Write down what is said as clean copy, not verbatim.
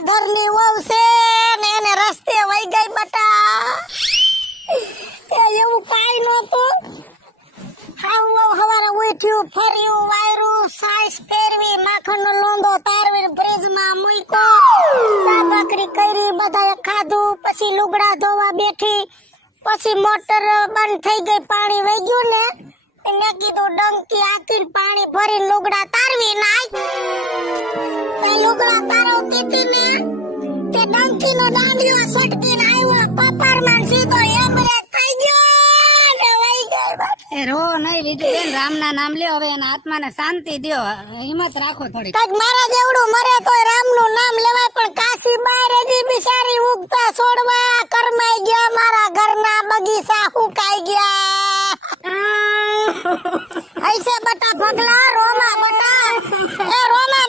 મારા ઘરની વહુ છે ને એને રસ્તે વઈ ગઈ બટા એવું કાઈ નહોતું હાવ હવારે ઉઠ્યું ફર્યું વાયરું સાઈસ પહેરવી માખણનો લોંદો તારવી ફ્રીજમાં મૂક્યો ચા ભાખરી કરી બધાએ ખાધું પછી લુગડા ધોવા બેઠી પછી મોટર બંધ થઈ ગઈ પાણી વહી ગયું ને મેં કીધું ડંકી આખીને પાણી ભરીને લુગડા તારવી નાખ લુગડા તારવતી હતી ને તે ડંકીનો દાંડિયો સટકીને આવ્યો કપાળમાં સીધો એમરેજ થઈ ગયો ને વહી ગઈ એ રો નહીં વિજયબેન, રામના નામ લ્યો, હવે એના આત્માને શાંતિ દ્યો, હિંમત રાખો થોડી. કઈક મારા જેવડું મરે તોય રામનું નામ લેવાય, પણ કાશી બાર હજી બિચારી ઉગતા છોડવા કરમાઈ ગયા, મારા ઘરના બગીચા હુકાઈ ગયા. ऐसे बटा भगला रोमा बटा ए रोमा